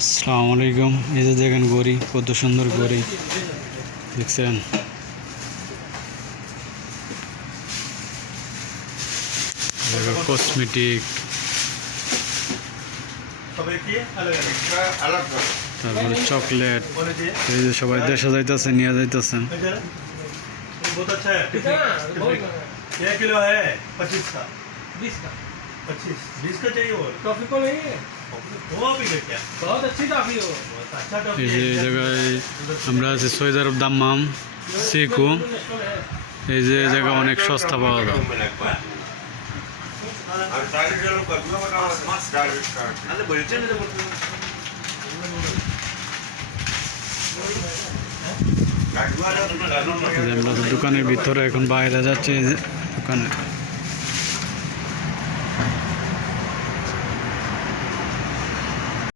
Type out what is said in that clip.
আসসালামু আলাইকুম। এই যে দেখেন গড়ি, কত সুন্দর গড়ি দেখছেন। কসমেটিক, তারপরে চকলেট। এই যে সবাই দেশে যাইতেছে, নিয়ে যাইতেছেন। बहुत अच्छा है क्या किलो है 25 का 20 का 25 20 का चाहिए और टॉफी को नहीं है वो भी क्या बहुत अच्छी टॉफी हो अच्छा टॉफी এই যে এই জায়গায় আমরা আছি সৈয়দ আরব দাম্মাম সিকু। এই যে এই জায়গা অনেক সস্তা পাওয়া যায়। এই যে আমরা দোকানের ভিতরে এখন বাইরে যাচ্ছি। এই যে দোকানে